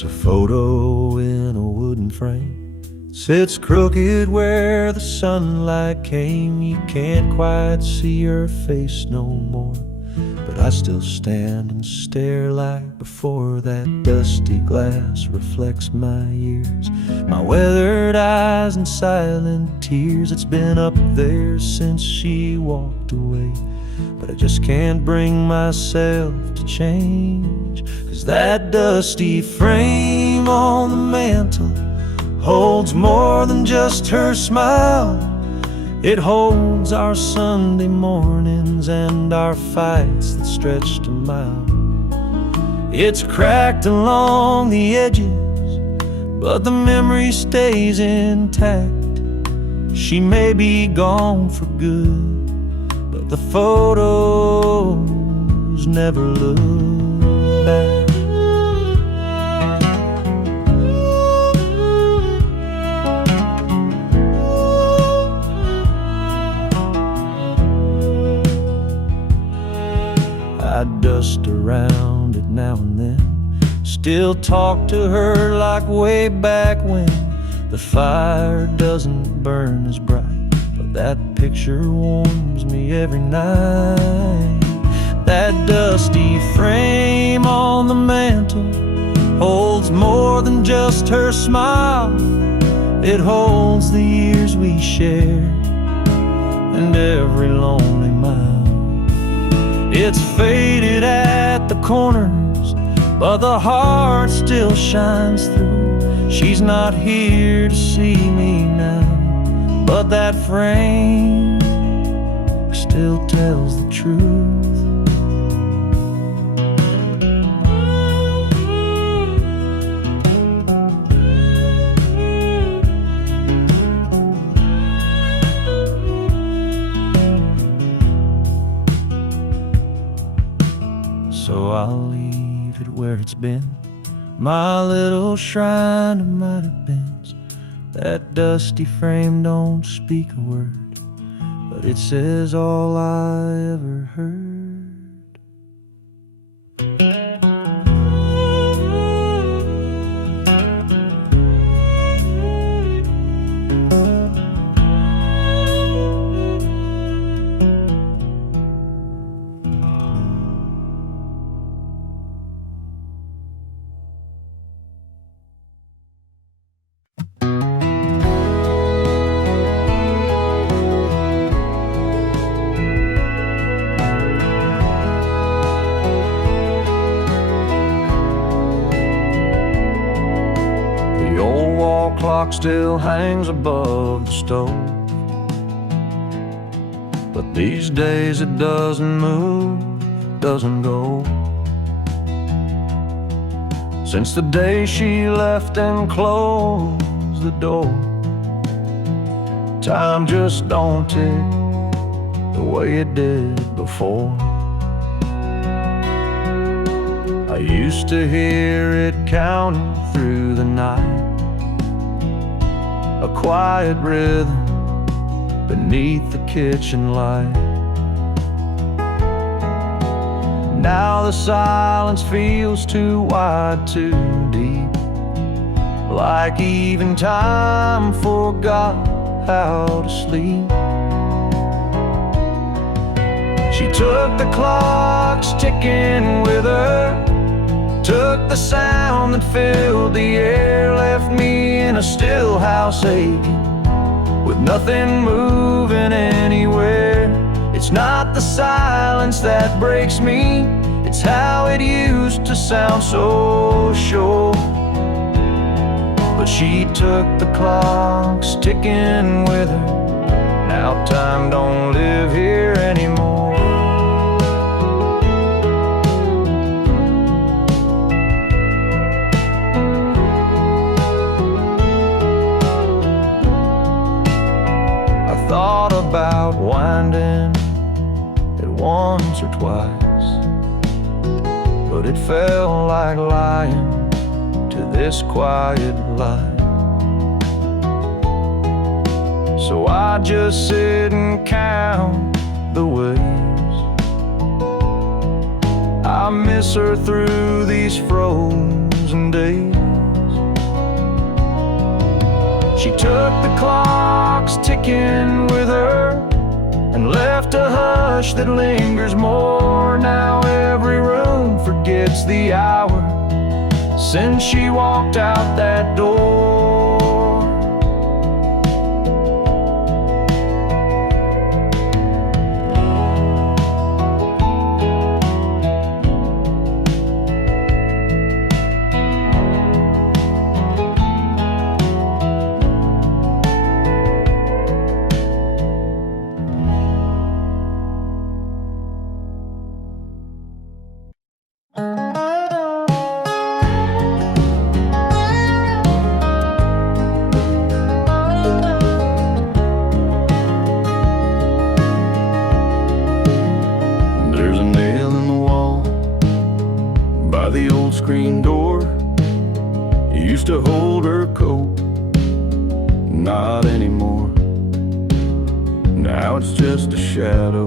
There's a photo in a wooden frame, sits crooked where the sunlight came. You can't quite see her face no more, but I still stand and stare like before. That dusty glass reflects my years, my weathered eyes and silent tears. It's been up there since she walked away, but I just can't bring myself to change. 'Cause that dusty frame on the mantle holds more than just her smile. It holds our Sunday mornings and our fights that stretched a mile. It's cracked along the edges, but the memory stays intact. She may be gone for good, but the photos never look back. I dust around it now and then, still talk to her like way back when. The fire doesn't burn as bright, but that picture warms me every night. That dusty frame on the mantle holds more than just her smile. It holds the years we shared and every lonely mile. It's faded at the corners, but the heart still shines through. She's not here to see me now, but that frame still tells the truth. So I'll leave it where it's been, my little shrine of might have beens. That dusty frame don't speak a word, but it says all I ever heard. Clock still hangs above the stove, but these days it doesn't move, doesn't go. Since the day she left and closed the door, time just don't tick the way it did before. I used to hear it counting through the night, a quiet rhythm beneath the kitchen light. Now the silence feels too wide, too deep, like even time forgot how to sleep. She took the clocks ticking with her, took the sound that filled the air, left me in a still house aching, with nothing moving anywhere. It's not the silence that breaks me, it's how it used to sound so sure. But she took the clocks ticking with her, now time don't live here anymore. Thought about winding it once or twice, but it felt like lying to this quiet life. So I just sit and count the ways I miss her through these frozen days. She took the clocks ticking with her and left a hush that lingers more. Now every room forgets the hour since she walked out that door. The old screen door used to hold her coat, not anymore. Now it's just a shadow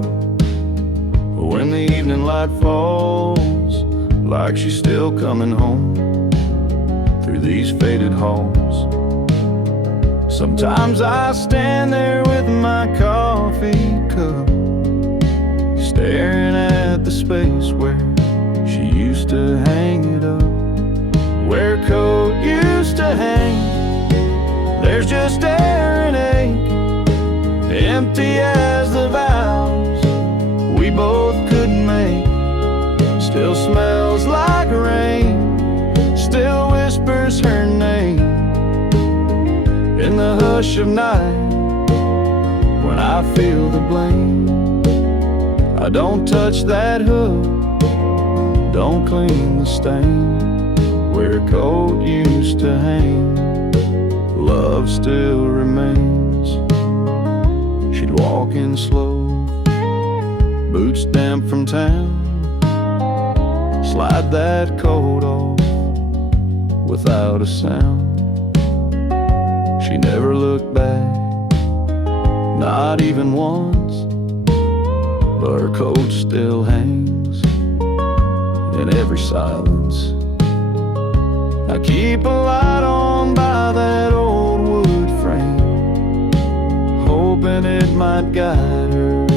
when the evening light falls, like she's still coming home through these faded halls. Sometimes I stand there with my coffee cup, staring at the space where she used to hang it up, where a coat used to hang. There's just air and ache, empty as the vows we both couldn't make. Still smells like rain, still whispers her name in the hush of night when I feel the blame. I don't touch that hook, don't clean the stain where a coat used to hang. Love still remains. She'd walk in slow, boots damp from town, slide that coat off without a sound. She never looked back, not even once, but her coat still hangs in every silence. I keep a light on by that old wood frame, hoping it might guide her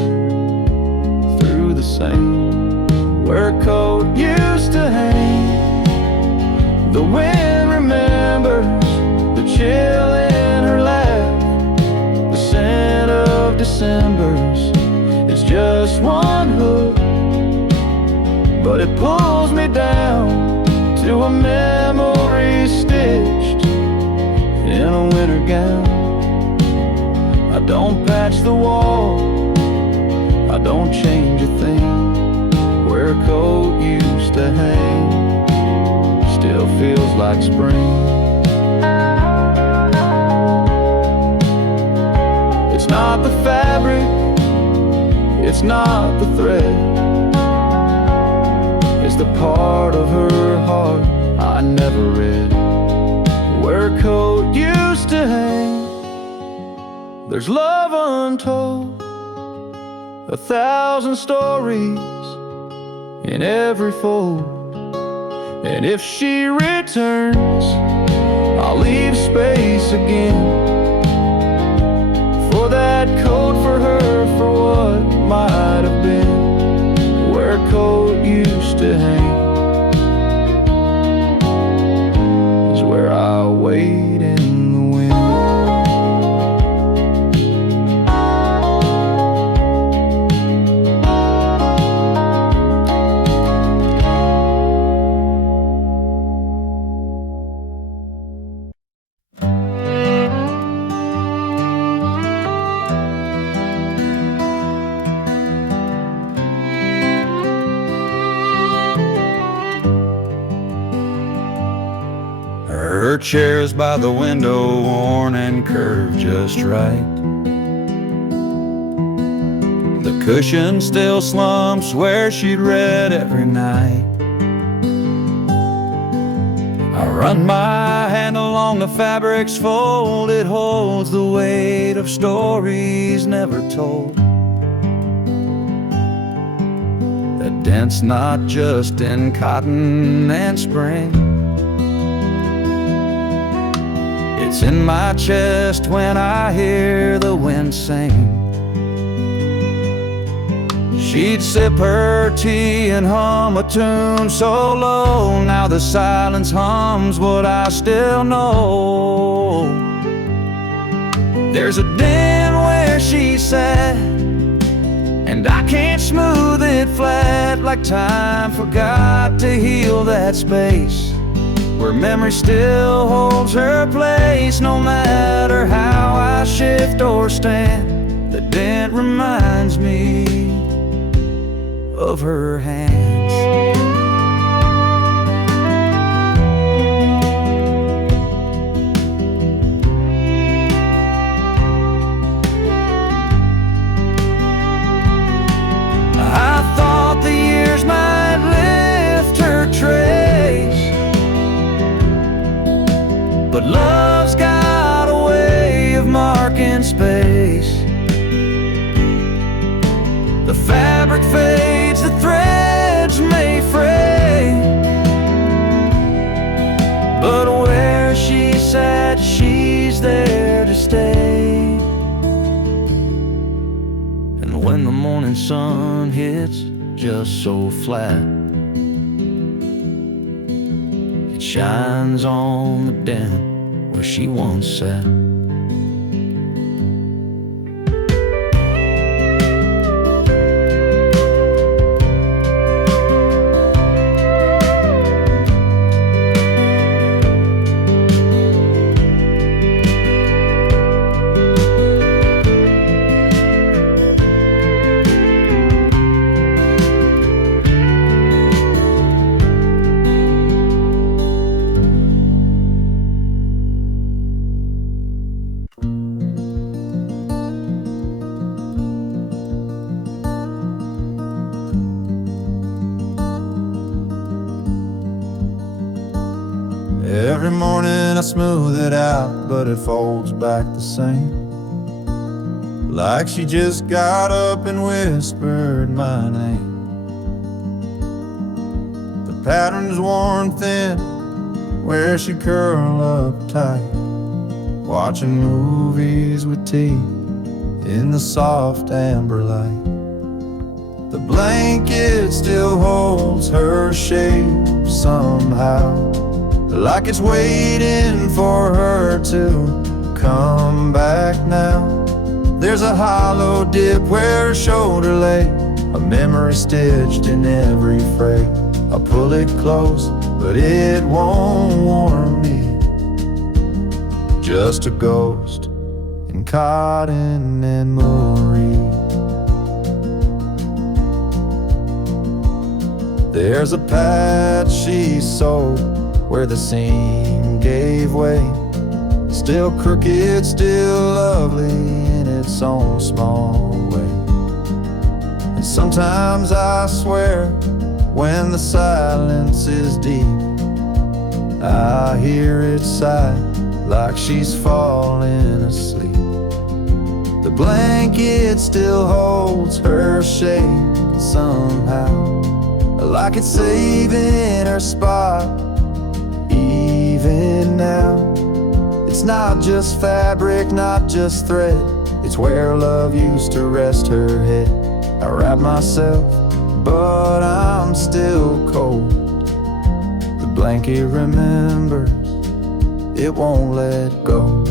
through the same where a coat used to hang. The wind remembers the chill in her laugh, the scent of December's. It's just one hook, but it pulls me down to a memory stitched in a winter gown. I don't patch the wall, I don't change a thing. Where a coat used to hang still feels like spring. It's not the fabric, it's not the thread, it's the part of her heart I never read. Where a coat used to hang, there's love untold, 1,000 stories in every fold. And if she returns, I'll leave space again for that coat, for her, for what might have been. Where a coat used to hang is where I'll wait in the wind. Her chair's by the window, worn and curved just right. The cushion still slumps where she'd read every night. I run my hand along the fabric's fold, it holds the weight of stories never told, that dent's not just in cotton and spring. It's in my chest when I hear the wind sing. She'd sip her tea and hum a tune so low. Now the silence hums what I still know. There's a den where she sat, and I can't smooth it flat, like time forgot to heal that space where memory still holds her place. No matter how I shift or stand, the dent reminds me of her hands. I thought the years might lift her trace, but love's got a way of marking space. The fabric fades, the threads may fray, but where she sat, she's there to stay. And when the morning sun hits just so flat, it shines on the den where she once sat. Every morning I smooth it out, but it folds back the same, like she just got up and whispered my name. The pattern's worn thin where she curl up tight, watching movies with tea in the soft amber light. The blanket still holds her shape somehow, like it's waiting for her to come back now. There's a hollow dip where her shoulder lay, a memory stitched in every fray. I'll pull it close, but it won't warm me. Just a ghost in cotton and Marie. There's a patch she sewed where the seam gave way, still crooked, still lovely in its own small way. And sometimes I swear, when the silence is deep, I hear it sigh like she's falling asleep. The blanket still holds her shape somehow, like it's saving her spot. Even now, it's not just fabric, not just thread, it's where love used to rest her head. I wrap myself, but I'm still cold. The blanket remembers, it won't let go.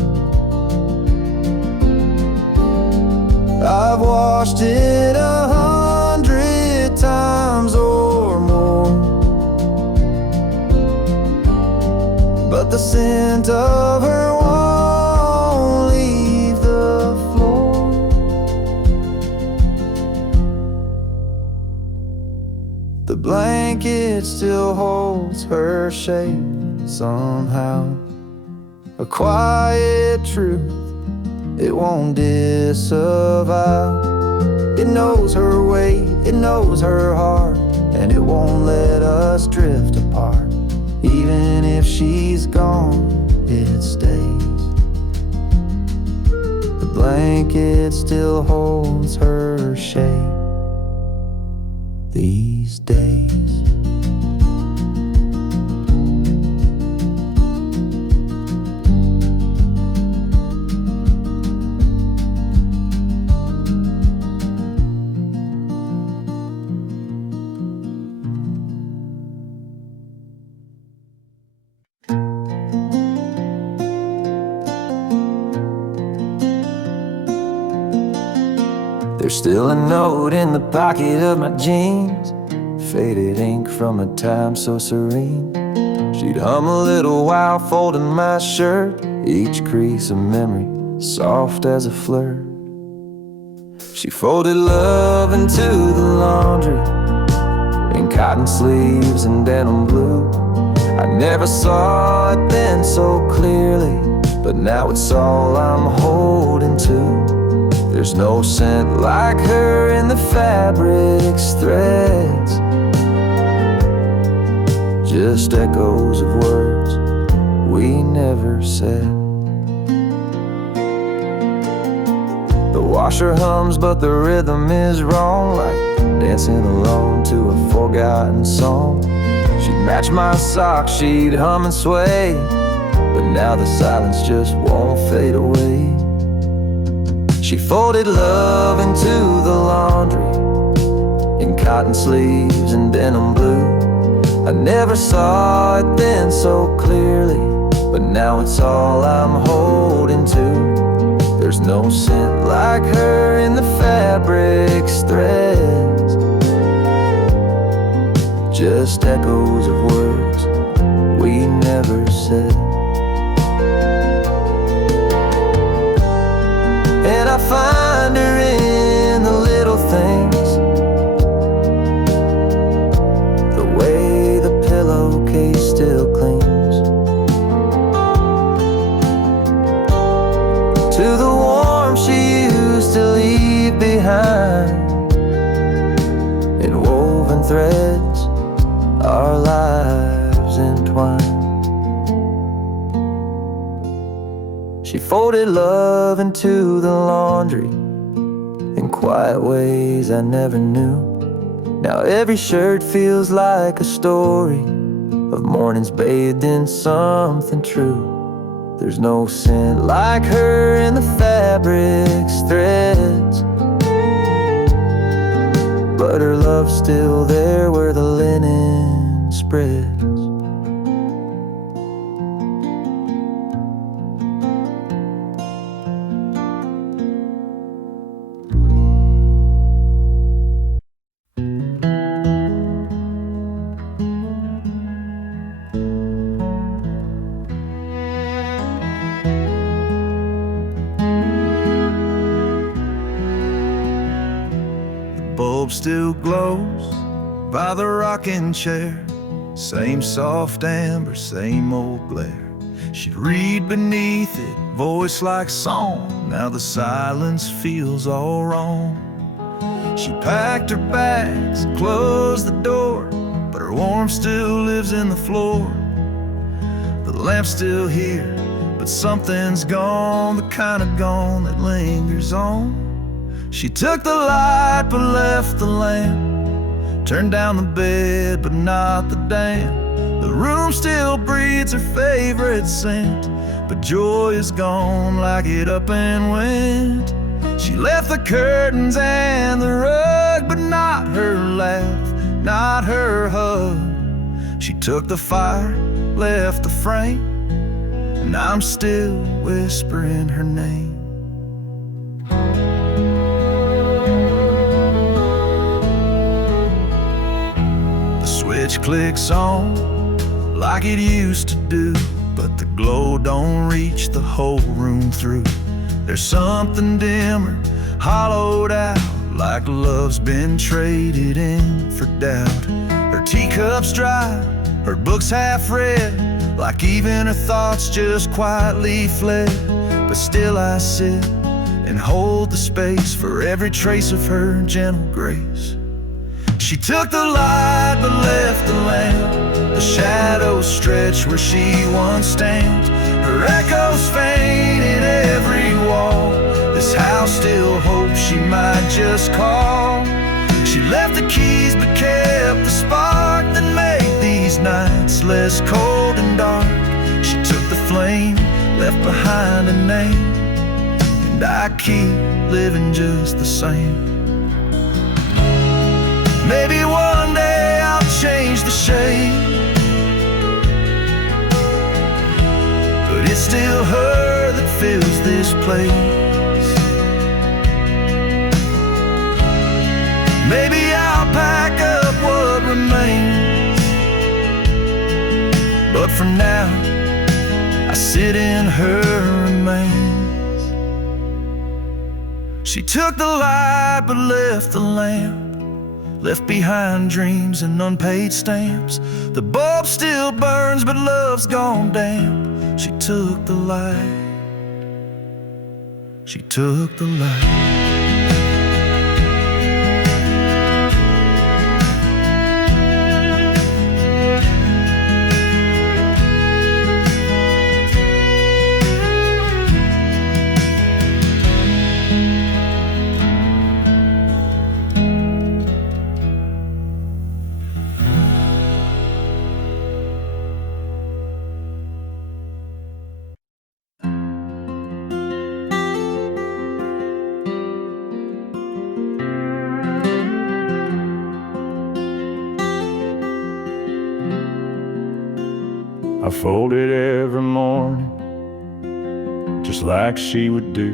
I've washed it 100 times or more, but the scent of her won't leave the floor. The blanket still holds her shape somehow, a quiet truth it won't disavow. It knows her weight, it knows her heart, and it won't let us drift apart. Even if she's gone, it stays. The blanket still holds her shape these days. There's still a note in the pocket of my jeans, faded ink from a time so serene. She'd hum a little while folding my shirt, each crease a memory, soft as a flirt. She folded love into the laundry, in cotton sleeves and denim blue. I never saw it then so clearly, but now it's all I'm holding to. There's no scent like her in the fabric's threads, just echoes of words we never said. The washer hums but the rhythm is wrong, like dancing alone to a forgotten song. She'd match my socks, she'd hum and sway, but now the silence just won't fade away. She folded love into the laundry, in cotton sleeves and denim blue. I never saw it then so clearly, but now it's all I'm holding to. There's no scent like her in the fabric's threads, just echoes of words we never said. And I find her in the little things, the way the pillowcase still clings to the warmth she used to leave behind. In woven threads, our lives entwined. She folded love into the laundry in quiet ways I never knew. Now every shirt feels like a story of mornings bathed in something true. There's no scent like her in the fabric's threads, but her love's still there where the linen spreads. Bulb still glows by the rocking chair, same soft amber, same old glare. She'd read beneath it, voice like song. Now the silence feels all wrong. She packed her bags and closed the door, but her warmth still lives in the floor. The lamp's still here, but something's gone, the kind of gone that lingers on. She took the light but left the lamp, turned down the bed but not the damp. The room still breathes her favorite scent, but joy is gone like it up and went. She left the curtains and the rug, but not her laugh, not her hug. She took the fire, left the frame, and I'm still whispering her name. Switch clicks on like it used to do, but the glow don't reach the whole room through. There's something dimmer, hollowed out, like love's been traded in for doubt. Her teacup's dry, her books half read, like even her thoughts just quietly fled. But still I sit and hold the space for every trace of her gentle grace. She took the light but left the lamp, the shadows stretch where she once stamped. Her echoes faint in every wall, this house still hopes she might just call. She left the keys but kept the spark that made these nights less cold and dark. She took the flame, left behind a name, and I keep living just the same. Maybe one day I'll change the shape, but it's still her that fills this place. Maybe I'll pack up what remains, but for now I sit in her remains. She took the light but left the lamp, left behind dreams and unpaid stamps. The bulb still burns but love's gone damp. She took the light, she took the light. I fold it every morning, just like she would do.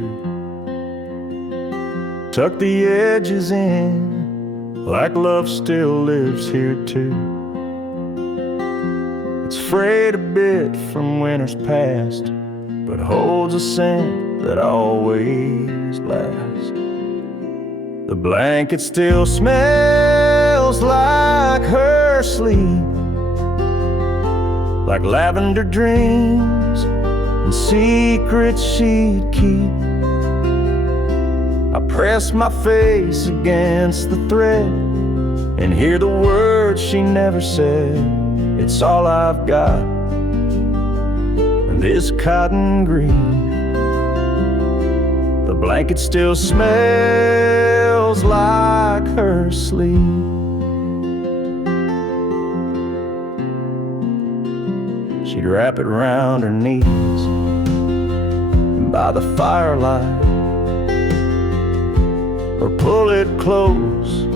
Tuck the edges in, like love still lives here too. It's frayed a bit from winters past, but holds a scent that always lasts. The blanket still smells like her sleep, like lavender dreams and secrets she'd keep. I press my face against the thread and hear the words she never said. It's all I've got, and this cotton green. The blanket still smells like her sleep. She'd wrap it round her knees by the firelight, or pull it close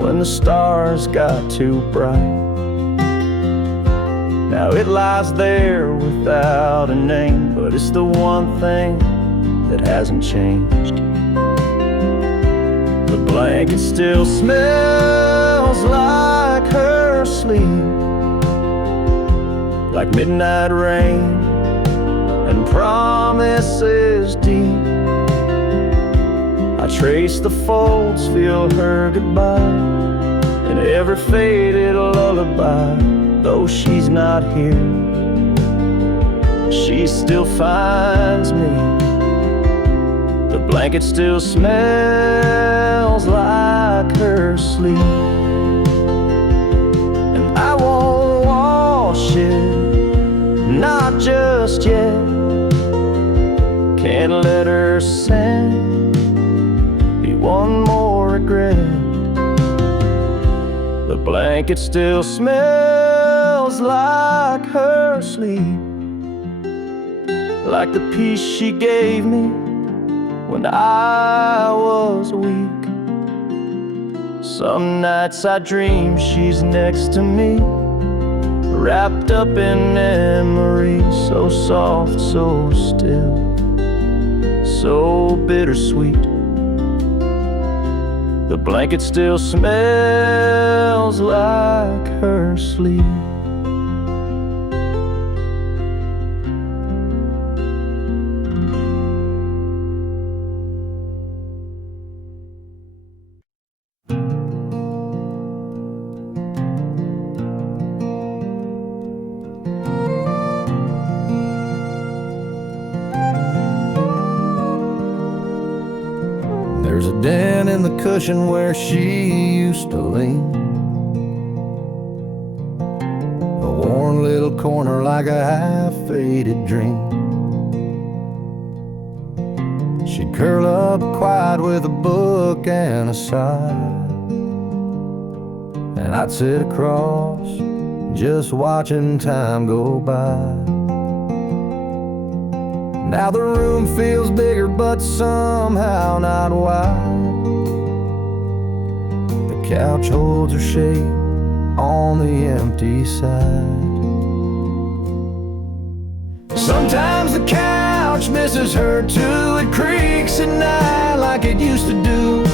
when the stars got too bright. Now it lies there without a name, but it's the one thing that hasn't changed. The blanket still smells like her sleep, like midnight rain and promises deep. I trace the folds, feel her goodbye in every faded lullaby. Though she's not here, she still finds me. The blanket still smells like her sleep, and I won't wash it, not just yet. Can't let her scent be one more regret. The blanket still smells like her sleep, like the peace she gave me when I was weak. Some nights I dream she's next to me, wrapped up in memories, so soft, so still, so bittersweet. The blanket still smells like her sleep. There's a dent in the cushion where she used to lean, a worn little corner like a half-faded dream. She'd curl up quiet with a book and a sigh, and I'd sit across just watching time go by. Now the room feels bigger, but somehow not wide. The couch holds her shape on the empty side. Sometimes the couch misses her too. It creaks at night like it used to do,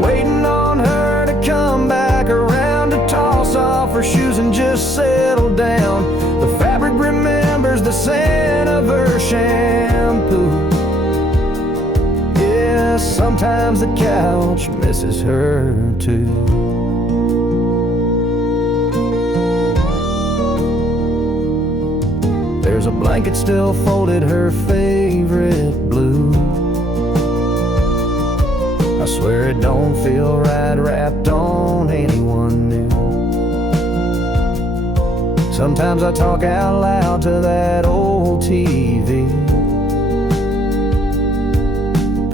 waiting on her to come back around to toss off her shoes and just settle down. The fabric remembers the scent of her shampoo. Yeah, sometimes the couch misses her too. There's a blanket still folded, her favorite blue. I swear it don't feel right wrapped on anyone new. Sometimes I talk out loud to that old TV,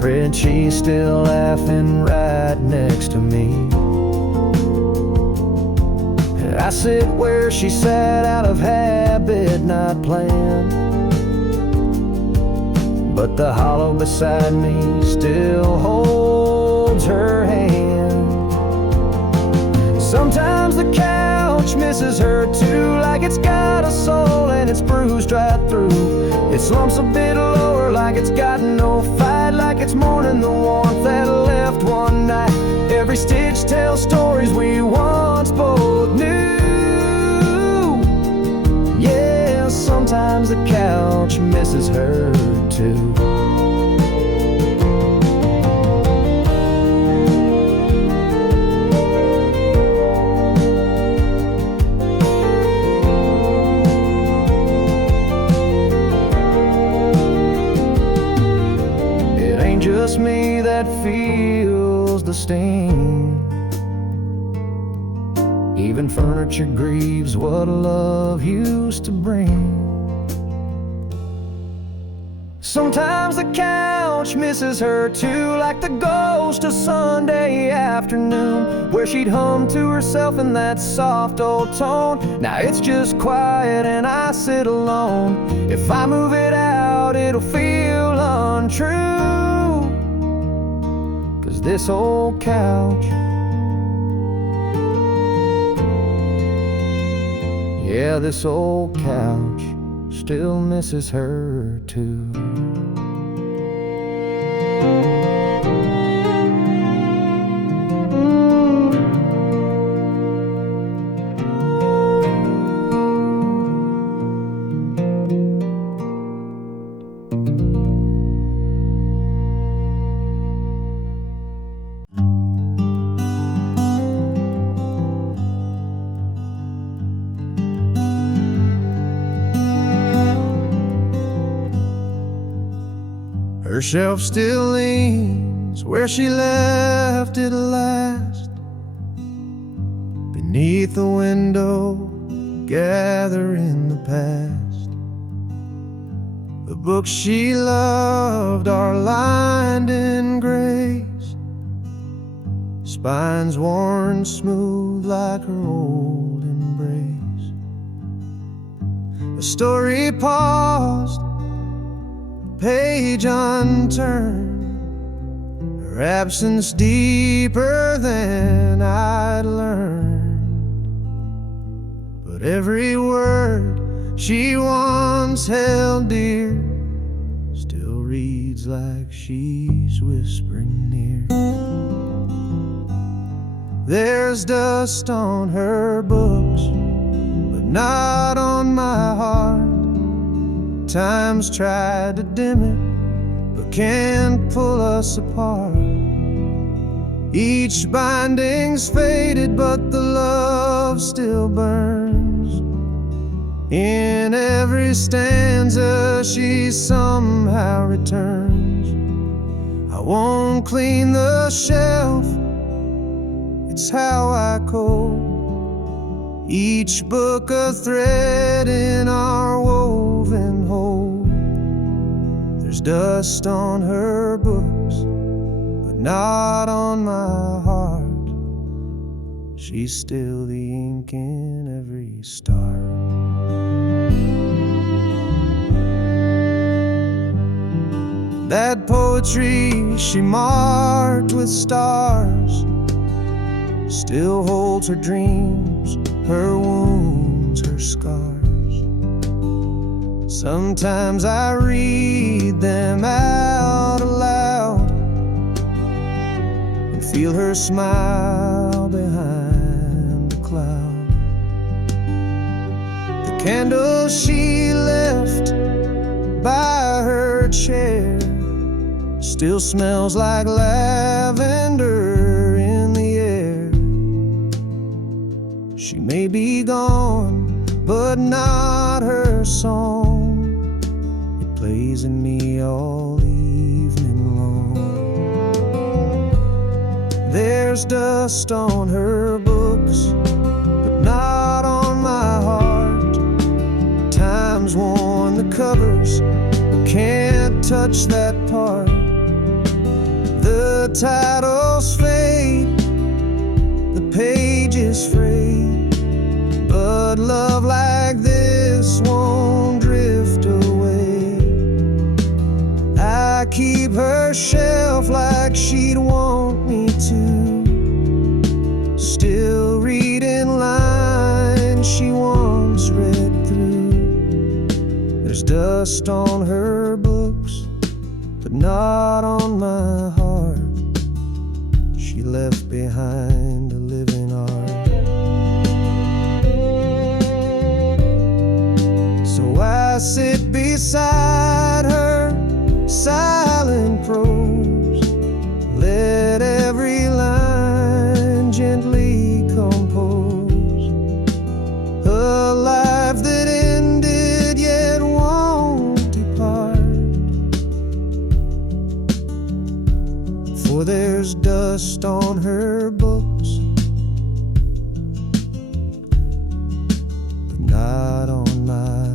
praying she's still laughing right next to me. I sit where she sat out of habit, not planned, but the hollow beside me still holds her hand. Sometimes the couch misses her too, like it's got a soul and it's bruised right through. It slumps a bit lower, like it's got no fight, like it's mourning the warmth that left one night. Every stitch tells stories we once both knew. Yeah, sometimes the couch misses her too. It ain't just me that feels the sting. Even furniture grieves what love used to bring. Sometimes the couch misses her too, like the ghost of Sunday afternoon, where she'd hum to herself in that soft old tone. Now it's just quiet and I sit alone. If I move it out, it'll feel untrue, 'cause this old couch, yeah, this old couch still misses her too. Her shelf still leans where she left it last, beneath the window, gathering the past. The books she loved are lined in grace, spines worn smooth like her old embrace. The story paused, page unturned, her absence deeper than I'd learned. But every word she once held dear still reads like she's whispering near. There's dust on her books, but not on my heart. Time's tried to dim it, but can't pull us apart. Each binding's faded, but the love still burns. In every stanza she somehow returns. I won't clean the shelf, it's how I code. Each book a thread in our woven whole. There's dust on her books, but not on my heart. She's still the ink in every star. That poetry she marked with stars still holds her dreams, her wounds, her scars. Sometimes I read them out aloud and feel her smile behind Candles she left by her chair still smells like lavender in the air. She may be gone, but not her song. It plays in me all evening long. There's dust on her books, but not on my heart. Time's worn the covers, but can't touch that part. The titles fade, the pages fray, but love like this won't drift away. I keep her shelf like she'd want me to, still reading lines she once read through. There's dust on her books, but not on my heart. She left behind a living art. So I sit beside her, silent prose, let every line gently compose. A life that ended yet won't depart. For there's dust on her books, but not on my heart.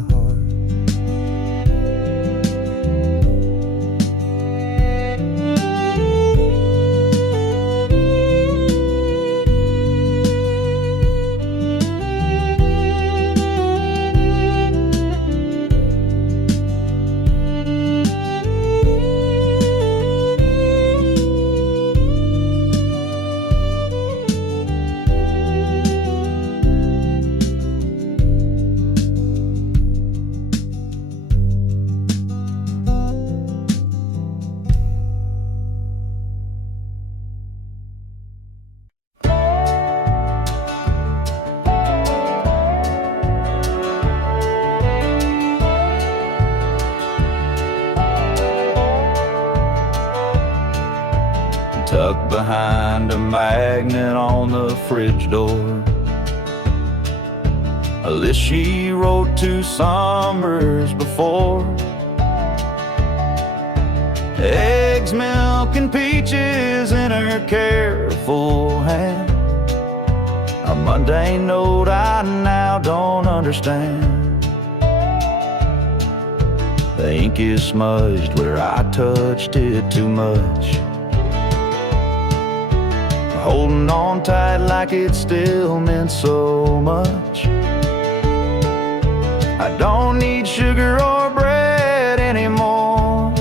Tucked behind a magnet on the fridge door, a list she wrote 2 summers before. Eggs, milk, and peaches in her careful hand, a mundane note I now don't understand. The ink is smudged where I touched it too much, holding on tight like it still meant so much. I don't need sugar or bread anymore,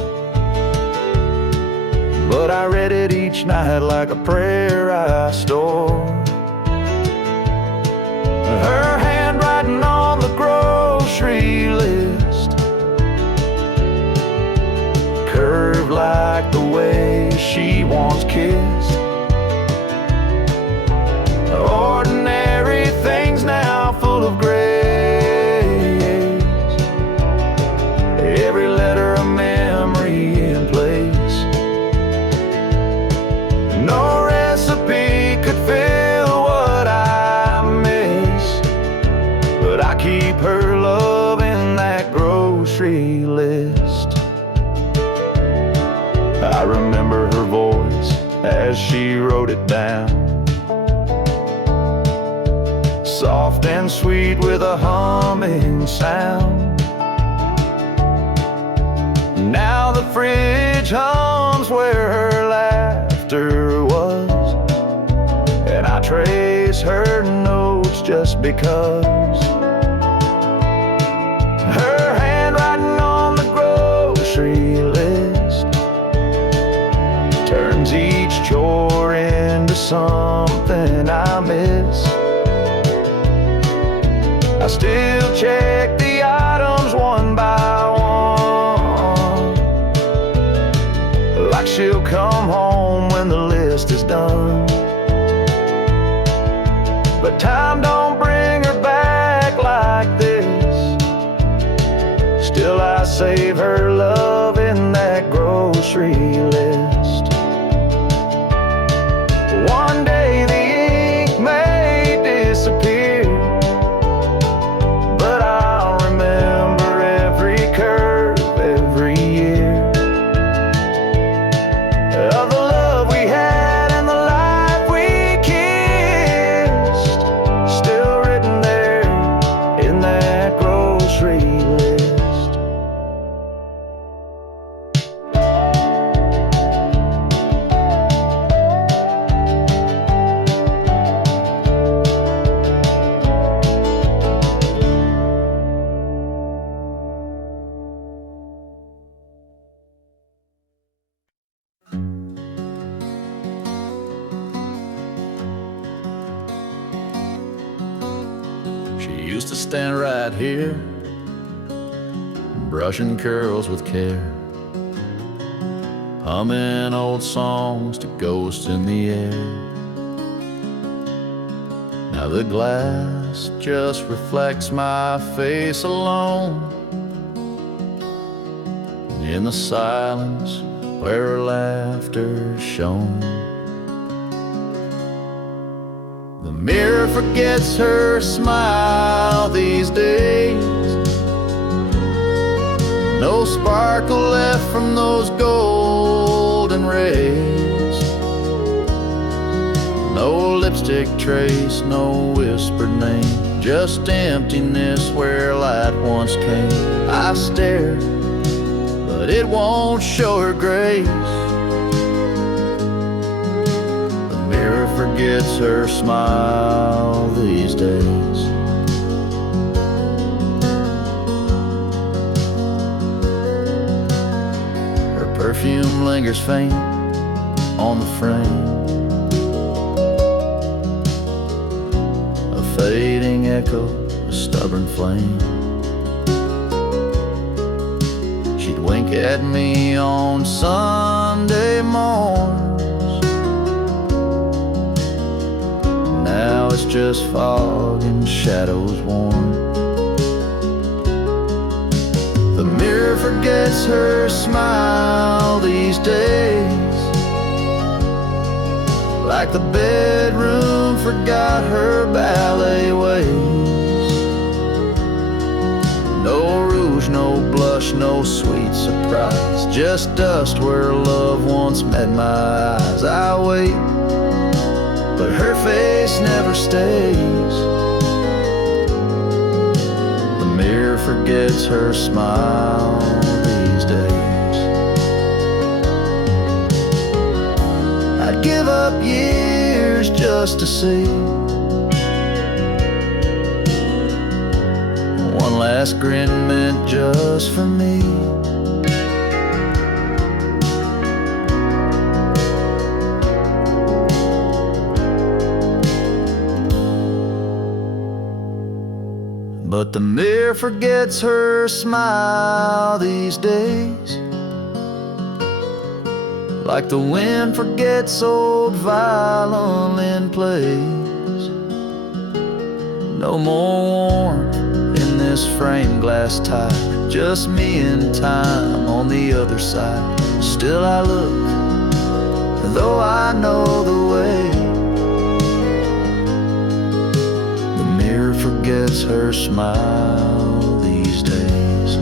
but I read it each night like a prayer I store. Her handwriting on the grocery list, curved like the way she once kissed. Ordinary things now full of grace, every letter a memory in place. No recipe could fill what I miss, but I keep her love in that grocery list. I remember her voice as she wrote it down, soft and sweet with a humming sound. Now the fridge hums where her laughter was, and I trace her notes just because. Her handwriting on the grocery list turns each chore into something I miss. I still check the items one by one, like she'll come home when the list is done. But time don't bring her back like this. grocery list. One day the ink may disappear, but I'll remember every curve, every year of the love we had and the life we kissed, still written there in that grocery list. She used to stand right here, brushing curls with care, humming old songs to ghosts in the air. Now the glass just reflects my face alone in the silence where her laughter shone. The mirror forgets her smile these days. No sparkle left from those golden rays. No lipstick trace, no whispered name, just emptiness where light once came. I stare, but it won't show her grace. Forgets her smile these days. Her perfume lingers faint on the frame, a fading echo, a stubborn flame. She'd wink at me on Sunday morn. Now it's just fog and shadows worn. The mirror forgets her smile these days, like the bedroom forgot her ballet ways. No rouge, no blush, no sweet surprise, just dust where love once met my eyes. I wait, but her face never stays. The mirror forgets her smile these days. I'd give up years just to see one last grin meant just for me. But the mirror forgets her smile these days, like the wind forgets old violin plays. No more warmth in this framed glass tie, just me and time on the other side. Still I look, though I know the way. Forgets her smile these days.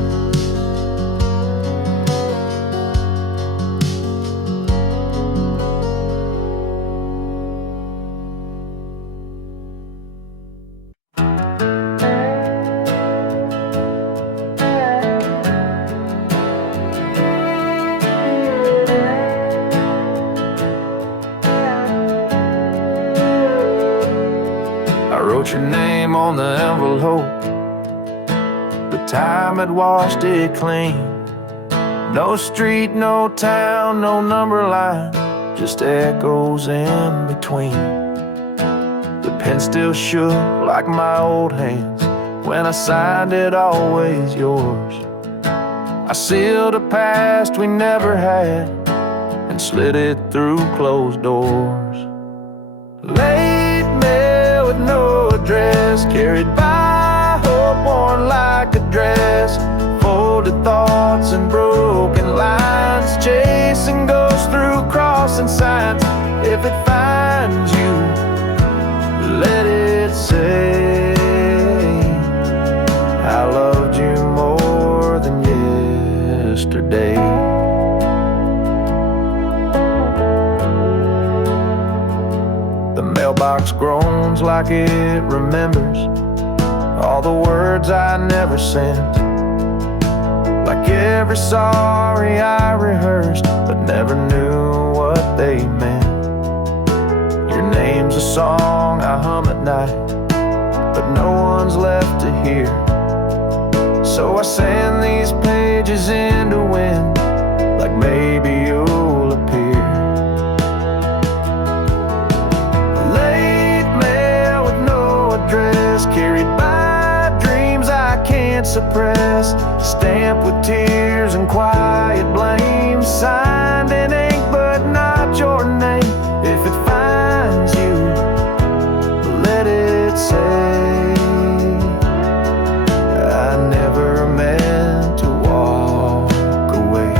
I wrote your name on the envelope, but time had washed it clean. No street, no town, no number line, just echoes in between. The pen still shook like my old hands when I signed it, always yours. I sealed a past we never had and slid it through closed doors. Late mail with no address, carried by hope worn like a dress, folded thoughts and broken lines. lines, chasing ghosts through crossing signs. If it finds you, let it say, I loved you more than yesterday. The mailbox groans like it remembers all the words I never sent, like every sorry I rehearsed but never knew what they meant. Your name's a song I hum at night, but no one's left to hear. So I send these pages into wind, like maybe you'll appear. Late mail with no address, carried by dreams I can't suppress, stamped with tears and quiet blame, signed in ink but not your name. If it finds you, let it say, I never meant to walk away.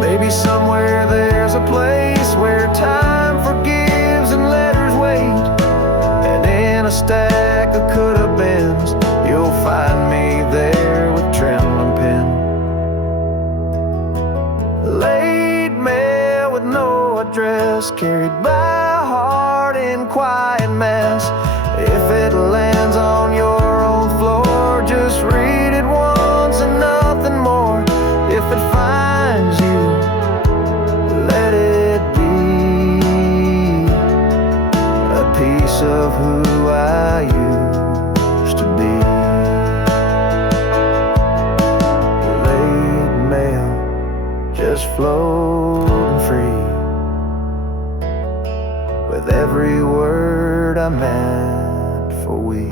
Maybe somewhere there's a place where time forgives and letters wait, and in a stack of could-have-beens you'll find me there with trembling pen. Late mail with no address, carried by a heart in quiet mess. If it lands on your own floor, just read it once and nothing more. If it finds you, let it be a piece of who I used to be. Late mail, just floating free, with every word I meant for we.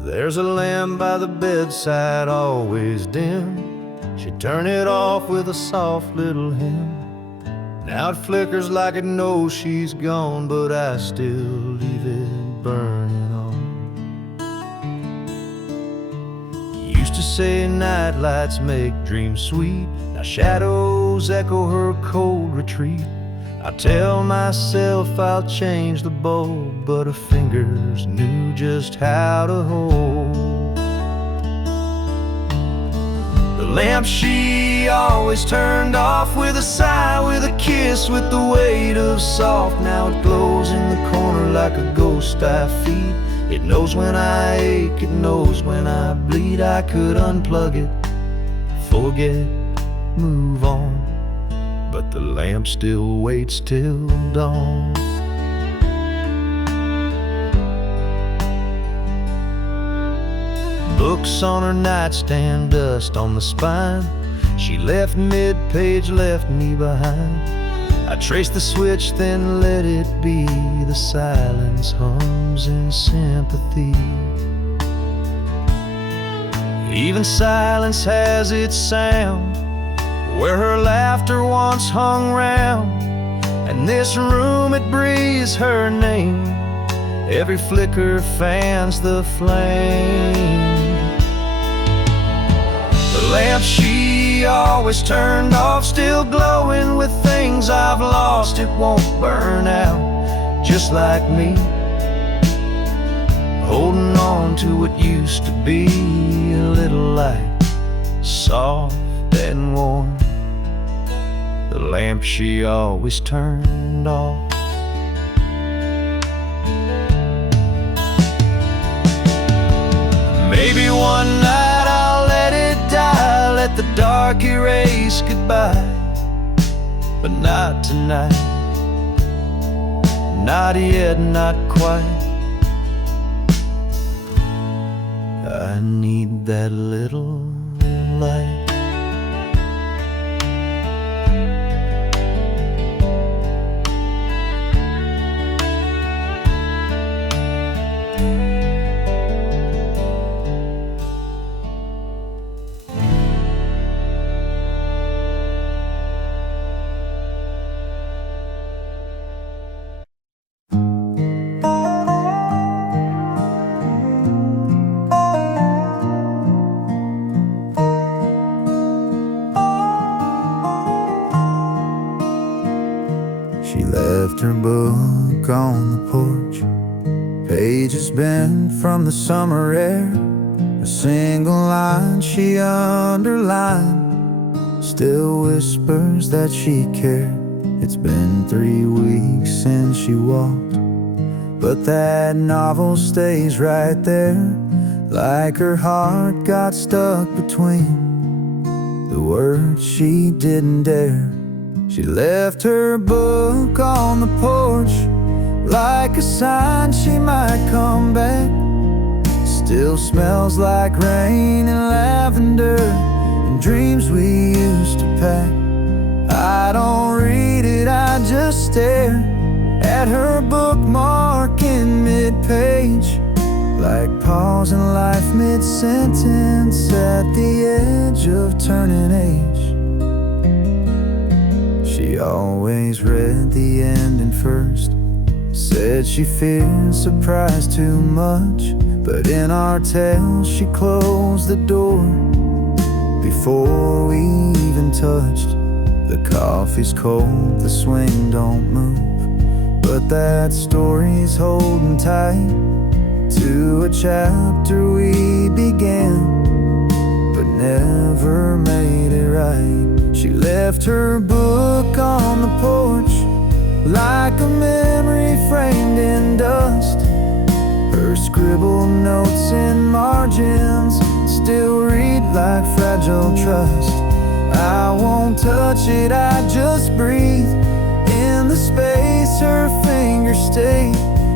There's a lamp by the bedside, always dim. She'd turn it off with a soft little hymn. Now it flickers like it knows she's gone, but I still leave it burning on. Used to say night lights make dreams sweet, now shadows echo her cold retreat. I tell myself I'll change the bulb, but her fingers knew just how to hold the lamp she always turned off, with a sigh, with a kiss, with the weight of soft. Now it glows in the corner like a ghost I feed. It knows when I ache, it knows when I bleed. I could unplug it, forget, move on, but the lamp still waits till dawn. Books on her nightstand, dust on the spine. She left mid-page, left me behind. I trace the switch, then let it be. The silence hums in sympathy. Even silence has its sound, where her laughter once hung round. And this room, it breathes her name. Every flicker fans the flame. The lamp she always turned off, still glowing with things I've lost. It won't burn out, just like me, holding on to what used to be. A little light, soft and warm, the lamp she always turned off. Maybe one night I'll let it die, let the dark erase goodbye, but not tonight, not yet, not quite. I need that little light. left her book on the porch, pages bent from the summer air. A single line she underlined still whispers that she cared. It's been 3 weeks since she walked, but that novel stays right there, like her heart got stuck between the words she didn't dare. She left her book on the porch, like a sign she might come back. Still smells like rain and lavender and dreams we used to pack. I don't read it, I just stare at her bookmark in mid-page, like pausing life mid-sentence at the edge of turning age. She always read the ending first, said she feared surprise too much, but in our tale she closed the door before we even touched. The coffee's cold, the swing don't move, but that story's holding tight to a chapter we began, but never made it right. She left her book on the porch, like a memory framed in dust. Her scribbled notes in margins still read like fragile trust. I won't touch it, I just breathe in the space her fingers stay,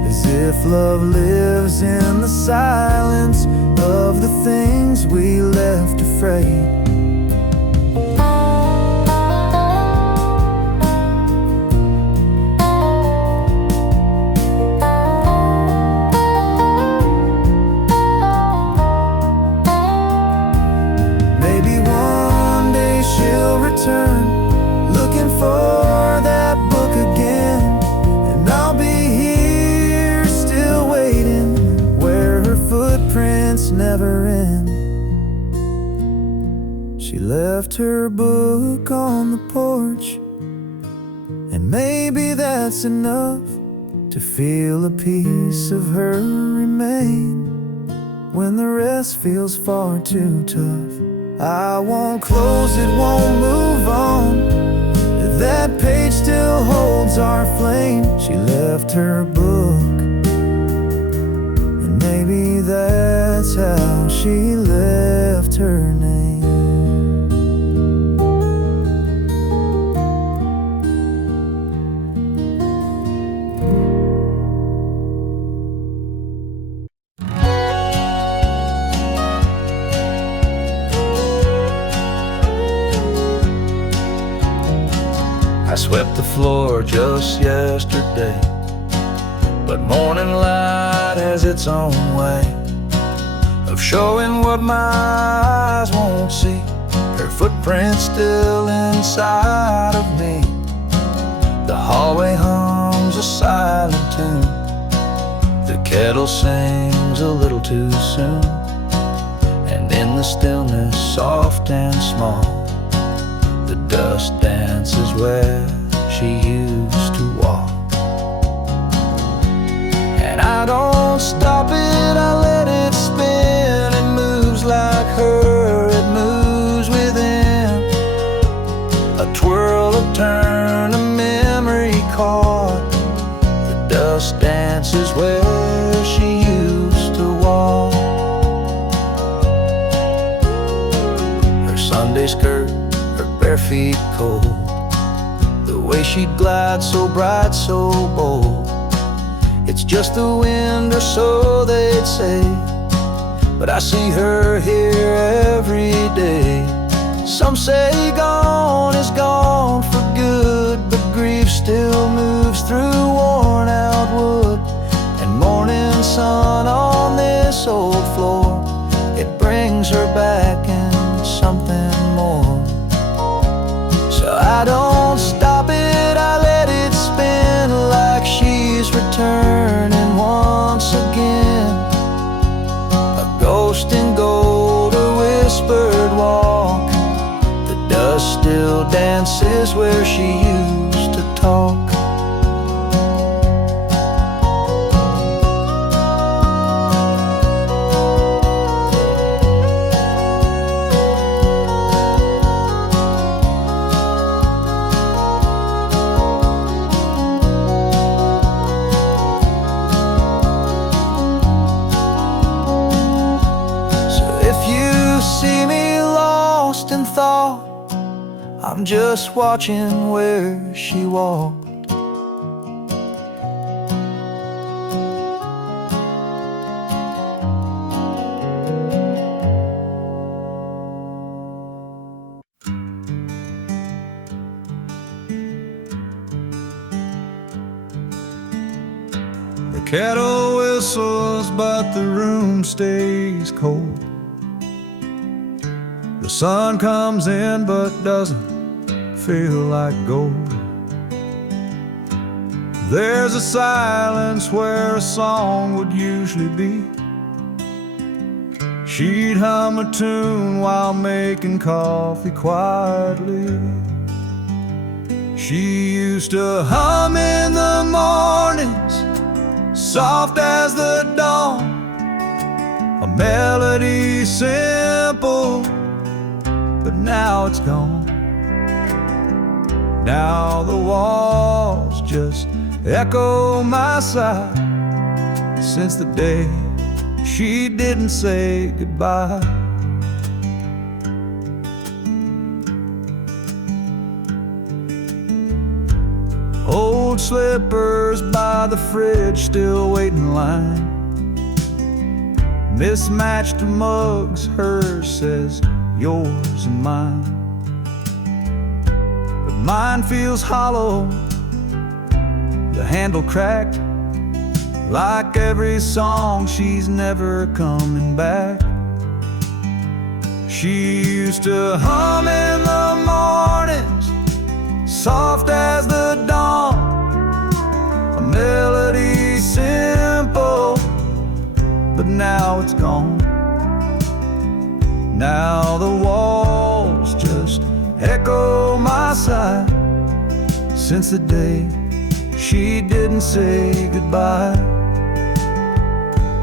as if love lives in the silence of the things we left afraid. Looking for that book again, and I'll be here still waiting where her footprints never end. She left her book on the porch, and maybe that's enough to feel a piece of her remain when the rest feels far too tough. I won't close it, won't move on. That page still holds our flame. She left her book, and maybe that's how she left her name. I swept the floor just yesterday, but morning light has its own way of showing what my eyes won't see. Her footprint's still inside of me. The hallway hums a silent tune. The kettle sings a little too soon, and in the stillness, soft and small, the dust dances where she used to walk. And I don't stop it, I let it spin. It moves like her, it moves within a twirl, a turn, a memory caught. The dust dances where she used to walk. Her Sunday skirt, bare feet cold, the way she'd glide so bright, so bold. It's just the wind, or so they'd say, but I see her here every day. Some say gone is gone for good, but grief still moves through worn out wood. And morning sun on this old floor, it brings her back in something more. So I don't stop it, I let it spin, like she's returning once again. A ghost in gold, a whispered walk. The dust still dances where she used to talk. and thought, I'm just watching where she walked. The kettle whistles, but the room stays cold. The sun comes in, but doesn't feel like gold. There's a silence where a song would usually be. She'd hum a tune while making coffee quietly. She used to hum in the mornings, soft as the dawn, a melody simple, but now it's gone. Now the walls just echo my sigh, since the day she didn't say goodbye. Old slippers by the fridge still wait in line. Mismatched mugs, hers says yours and mine. But mine feels hollow, the handle cracked, like every song she's never coming back. She used to hum in the mornings, soft as the dawn, a melody simple, but now it's gone. Now the walls just echo my sigh, since the day she didn't say goodbye.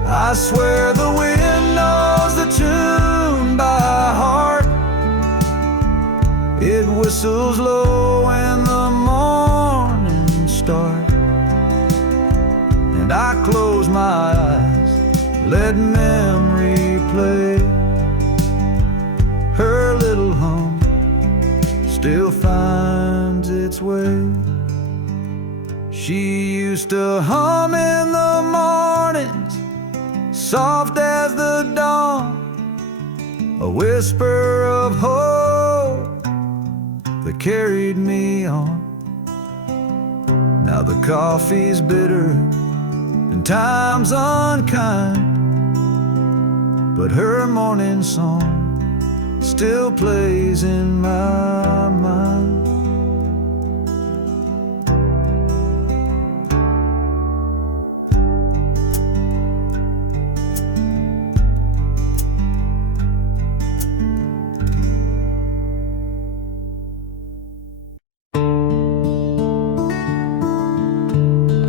I swear the wind knows the tune by heart. It whistles low when the morning starts, and I close my eyes, let memory play. Her little hum still finds its way. She used to hum in the mornings, soft as the dawn, a whisper of hope that carried me on. Now the coffee's bitter and time's unkind, but her morning song still plays in my mind.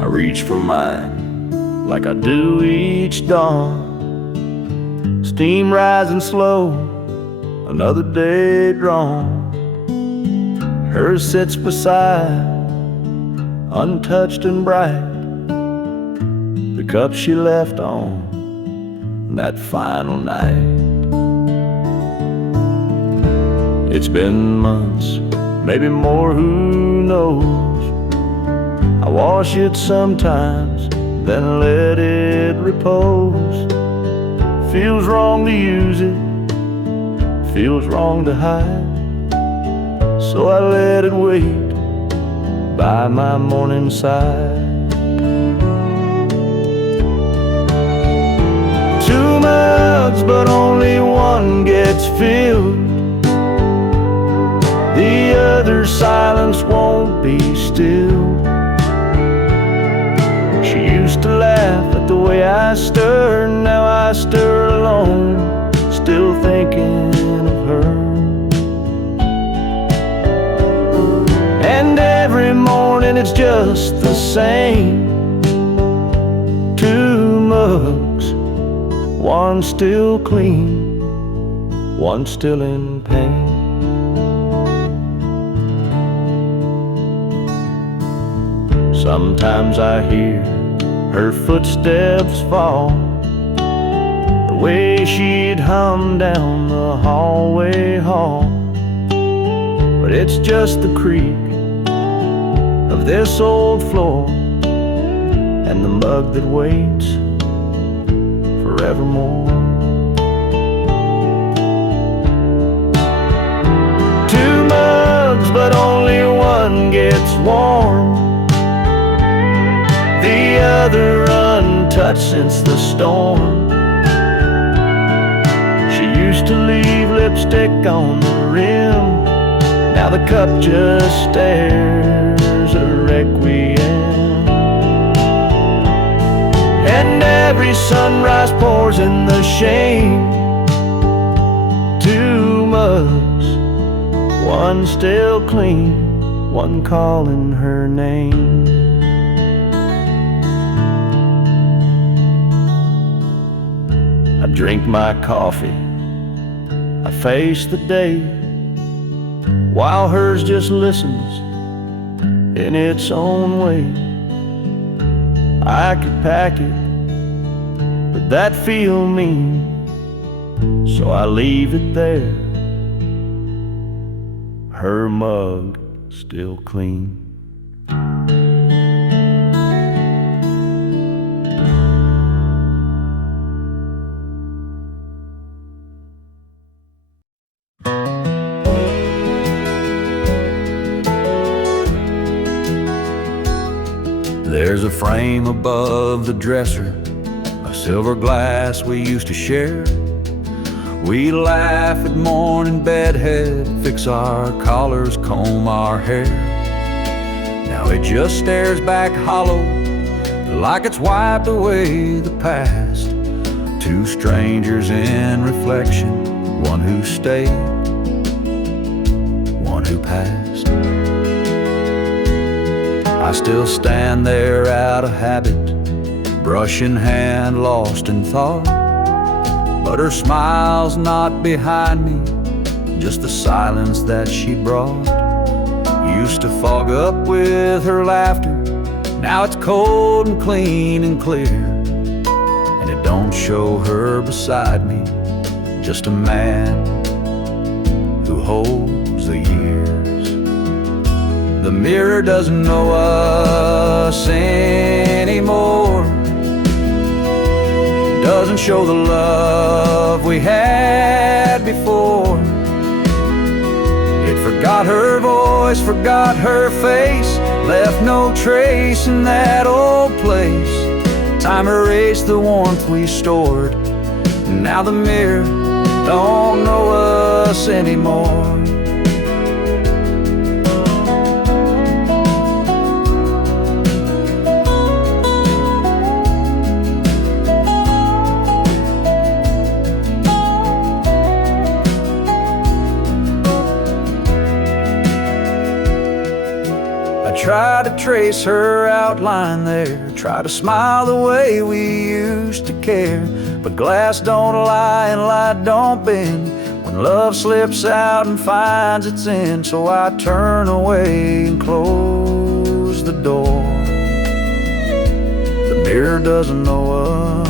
I reach for mine like I do each dawn. Steam rising slow, another day drawn. Hers sits beside, untouched and bright, the cup she left on that final night. It's been months, maybe more, who knows. I wash it sometimes, then let it repose. Feels wrong to use it, feels wrong to hide, so I let it wait by my morning side. Two mugs, but only one gets filled. The other silence won't be still. She used to laugh at the way I stir, now I stir alone, still thinking of her. And every morning it's just the same. Two mugs, one still clean, one still in pain. Sometimes I hear her footsteps fall, the way she'd hum down the hallway hall. but it's just the creak of this old floor and the mug that waits forevermore. Two mugs, but only one gets warm, the other untouched since the storm. She used to leave lipstick on the rim, now the cup just stares a requiem. And every sunrise pours in the shame. Two mugs, one still clean, one calling her name. I drink my coffee, I face the day, while hers just listens in its own way. I could pack it, but that'd feel mean, so I leave it there, her mug still clean. There's a frame above the dresser, a silver glass we used to share. We laugh at morning bedhead, fix our collars, comb our hair. Now it just stares back hollow, like it's wiped away the past. Two strangers in reflection, one who stayed, one who passed. I still stand there out of habit, brush in hand, lost in thought. But her smile's not behind me, just the silence that she brought. Used to fog up with her laughter, now it's cold and clean and clear. And it don't show her beside me, just a man who holds the years. The mirror doesn't know us anymore, doesn't show the love we had before. It forgot her voice, forgot her face, left no trace in that old place. Time erased the warmth we stored, now the mirror don't know us anymore. Try to trace her outline there, try to smile the way we used to care. But glass don't lie and light don't bend when love slips out and finds its end. So I turn away and close the door. The mirror doesn't know us